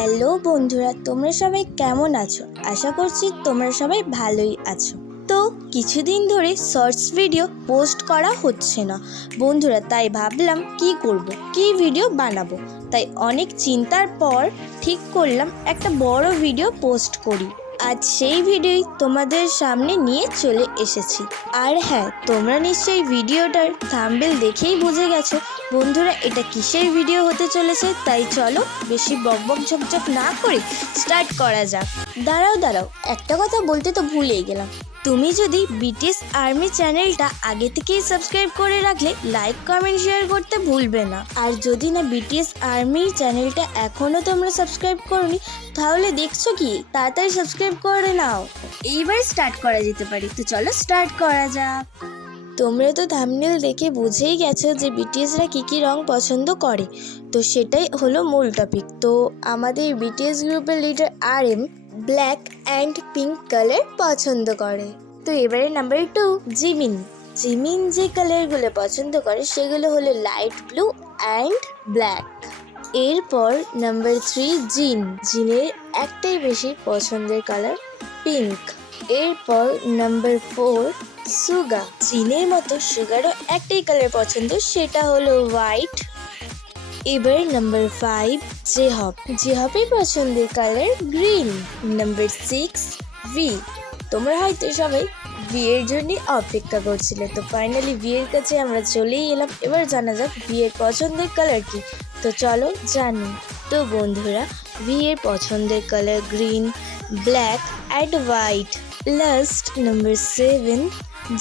Hello বন্ধুরা, তোমরা সবাই কেমন আছো? আশা করছি তোমরা সবাই ভালোই আছো। তো কিছুদিন ধরে শর্টস ভিডিও পোস্ট করা হচ্ছে না। বন্ধুরা, তাই ভাবলাম কি করব, কি ভিডিও বানাবো? তাই অনেক চিন্তার পর ঠিক করলাম একটা বড় ভিডিও পোস্ট করি। আজ সেই ভিডিওই তোমাদের সামনে নিয়ে চলে এসেছি। আর হ্যাঁ তোমরা নিশ্চয়ই ভিডিওটার থাম্বেল দেখেই বুঝে গেছো বন্ধুরা, এটা কিসের ভিডিও হতে চলেছে? তাই চলো বেশি বকবক ঝকঝক না করে স্টার্ট করা যাক। দাঁড়াও দাঁড়াও, একটা কথা বলতে তো ভুলেই গেলাম। তুমি যদি বিটিএস আর্মি চ্যানেলটা আগে থেকেই সাবস্ক্রাইব করে রাখলে লাইক, কমেন্ট, শেয়ার করতে ভুলবে না। আর যদি না বিটিএস আর্মি চ্যানেলটা এখনও তোমরা সাবস্ক্রাইব করনি, তাহলে দেখছ কি? তাড়াতাড়ি সাবস্ক্রাইব করে নাও। এইবার স্টার্ট করা যেতে পারি। তো চলো স্টার্ট করা যাক। তোমরা তো থামনেল দেখে বুঝেই গেছো যে বিটিএসরা কী কী রং পছন্দ করে। তো সেটাই হলো মূল টপিক তো আমাদের বিটিএস গ্রুপের leader R M black and pink colour পছন্দ করে। তো এবারে নাম্বার টু জিমিন জিমিন যে কালারগুলো পছন্দ করে, সেগুলো হলো লাইট ব্লু অ্যান্ড ব্ল্যাক এরপর নাম্বার থ্রি জিন জিনের একটাই বেশি পছন্দের কালার পিঙ্ক এরপর নাম্বার ফোর সুগা জিনের মতো সুগারও একটাই কালার পছন্দ, সেটা হলো হোয়াইট এবার নাম্বার ফাইভ জেহপ জেহপের পছন্দের colour green number six V তোমরা হয়তো সবাই বিয়ের জন্য অপেক্ষা করছিলে, তো ফাইনালি বিয়ের কাছে আমরা চলেই এলাম। এবার জানা যাক বিয়ের পছন্দের কালার কি। তো চলো জানি। তো বন্ধুরা বিয়ের পছন্দের colour green black and white last number seven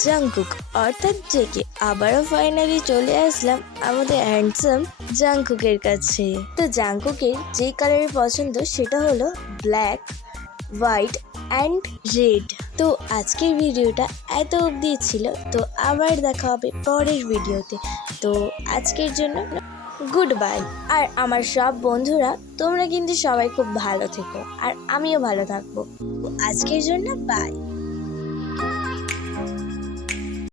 Jungkook অর্থাৎ জেকে আবারও ফাইনালি চলে আসলাম আমাদের হ্যান্ডসাম জাংকুকের কাছে। তো জাংকুকের যে কালারের পছন্দ সেটা হলো ব্ল্যাক হোয়াইট অ্যান্ড রেড তো আজকের ভিডিওটা এত অবধি ছিল, তো আবার দেখা হবে পরের ভিডিওতে। তো আজকের জন্য গুড বাই আর আমার সব বন্ধুরা, তোমরা কিন্তু সবাই খুব ভালো থেকো, আর আমিও ভালো থাকব। আজকের জন্য বাই।